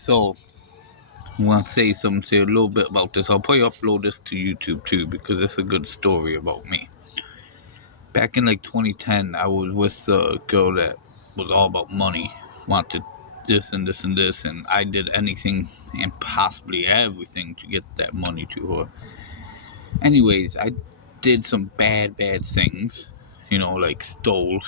So, I want to say a little bit about this. I'll probably upload this to YouTube too because it's a good story about me. Back in like 2010, I was with a girl that was all about money, wanted this and this and this, and I did anything and possibly everything to get that money to her. Anyways, I did some bad things. Like stole.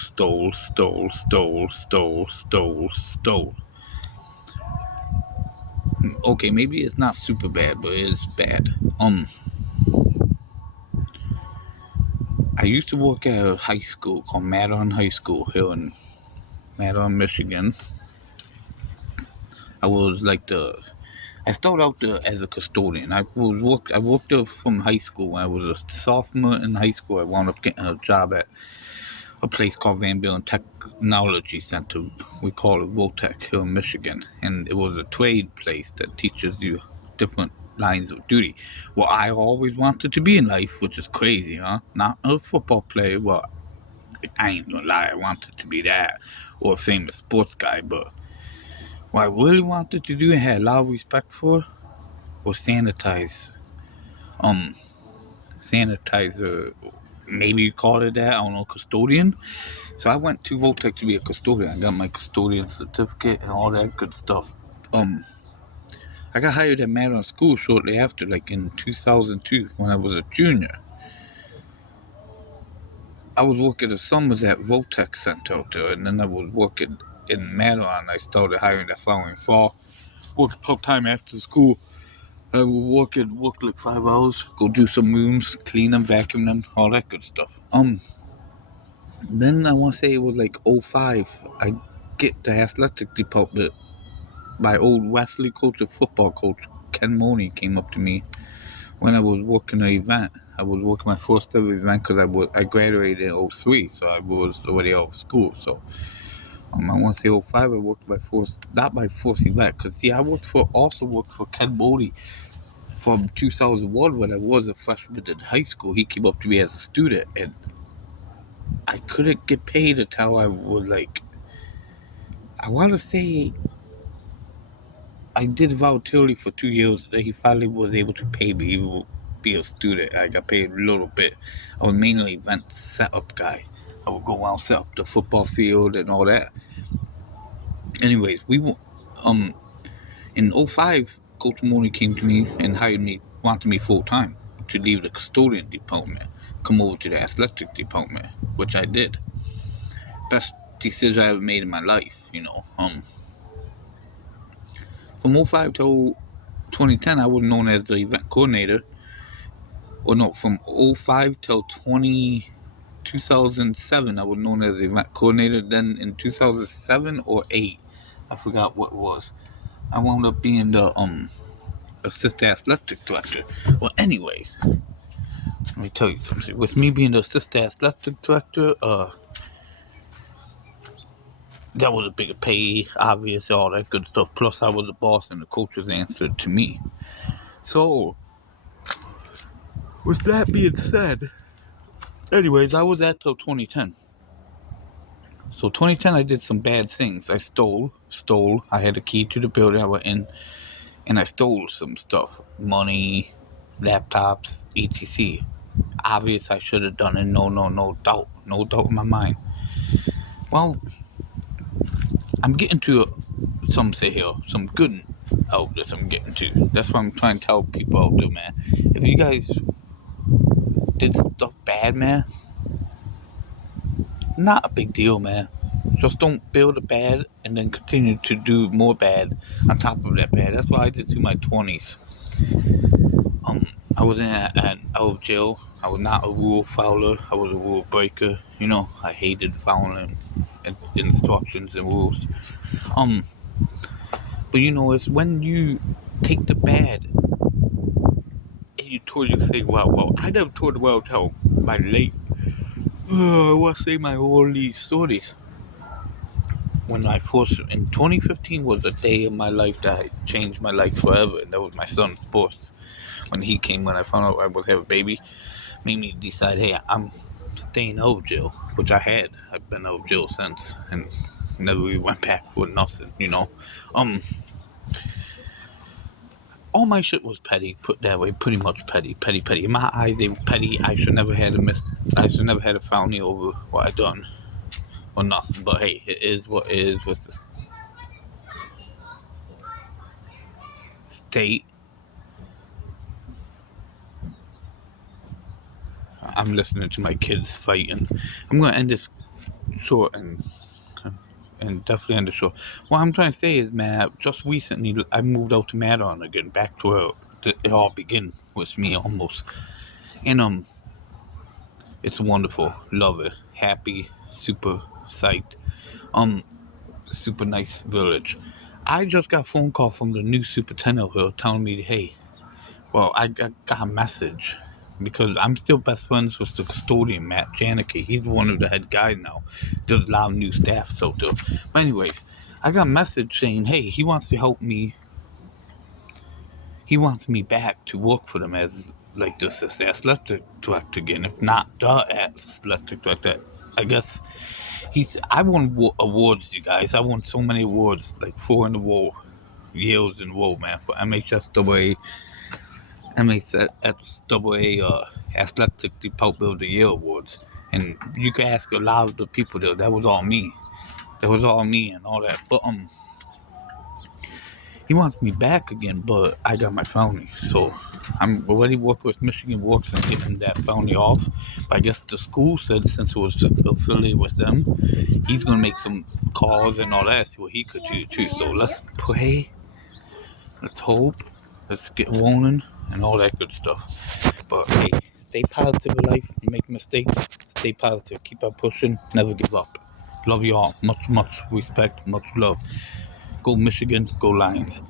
Okay, maybe it's not super bad, but it's bad. I used to work at a high school called Madon High School here in Madon, Michigan. I was like I started out there as a custodian. I worked there from high school. When I was a sophomore in high school, I wound up getting a job at a place called Van Buren Technology Center. We call it Votech here in Michigan, and it was a trade place that teaches you different lines of duty. Well, I always wanted to be in life, which is crazy, huh? Not a football player, well, I ain't gonna lie, I wanted to be that, or a famous sports guy, but what I really wanted to do and had a lot of respect for was um, sanitizer, maybe you call it that, I don't know, custodian. So I went to Votech to be a custodian. I got my custodian certificate and all that good stuff. I got hired at Madon School shortly after, like in 2002, when I was a junior. I was working the summers at Votech Center out there, and then I was working in Madon. I started hiring the following fall. Working part time after school. I would work like 5 hours, go do some rooms, clean them, vacuum them, all that good stuff. Then I want to say it was like '05. I get the athletic department. My old Wesley coach, a football coach, Ken Mooney, came up to me when I was working an event. I was working my first ever event because I graduated in '03, so I was already out of school. So I want to say '05. I worked not my first event, because see, also worked for Ken Mooney from 2001 when I was a freshman in high school. He came up to me as a student, and I couldn't get paid until I was like, I want to say I did voluntarily for 2 years. Then he finally was able to pay me to be a student. I got paid a little bit. I was mainly event setup guy. I would go around, set up the football field and all that. Anyways, in '05, Coach Mooney came to me and wanted me full time to leave the custodian department, come over to the athletic department, which I did. Best decision I ever made in my life. From '05 till 2010, I was known as the event coordinator. Or no, from '05 till 2007, I was known as the event coordinator. Then in 2007 or 8, I forgot what it was, I wound up being the assistant athletic director. Well, anyways, let me tell you something. With me being the assistant athletic director, that was a bigger pay, obvious, all that good stuff. Plus, I was the boss and the coaches answered to me. So, with that being said, anyways, I was at till 2010. So 2010, I did some bad things. I stole. I had a key to the building I went in, and I stole some stuff. Money, laptops, etc. Obvious, I should have done it. No doubt. No doubt in my mind. Well, I'm getting to some say here, some good out this I'm getting to. That's what I'm trying to tell people out there, man. If you guys did stuff bad, man, not a big deal, man. Just don't build a bad and then continue to do more bad on top of that bad. That's what I did through my 20s. I was out of jail. I was not a rule fouler. I was a rule breaker. I hated following instructions and rules. But it's when you take the bad and you toward your thing well. I never toward well till my late. I want to say my early 30s. When I first in 2015 was the day of my life that changed my life forever, and that was my son's birth. When he came, when I found out I was having a baby, made me decide, hey, I'm staying out of jail, which I had. I've been out of jail since, and never really went back for nothing. all my shit was petty, put that way, pretty much petty. In my eyes, they were petty. I should never had a felony over what I done or nothing. But hey, it is what it is with the state. I'm listening to my kids fighting. I'm gonna end this short and definitely end the show. What I'm trying to say is, man, just recently I moved out to Madon again, back to where it all began with me almost, and it's wonderful, love it, happy, super psyched, super nice village. I just got a phone call from the new superintendent here telling me, hey, well, I got a message because I'm still best friends with the custodian, Matt Janicki. He's one of the head guys now. There's a lot of new staff out there. But anyways, I got a message saying, hey, he wants to help me. He wants me back to work for them as like this athletic director again, if not the athletic director. I guess I won awards, you guys. I won so many awards, like 4 in a row, years in a row, man, for MHSAA Athletic Department of the Year awards. And you can ask a lot of the people there. That was all me. And all that. But he wants me back again, but I got my felony, so I'm already working with Michigan Works and getting that felony off. But I guess the school said since it was affiliated with them, he's gonna make some calls and all that, see what he could do too. So let's pray, let's hope, let's get rolling and all that good stuff. But hey, stay positive in life. You make mistakes, stay positive, keep on pushing, never give up. Love you all. Much respect, much love. Go Michigan, go Lions.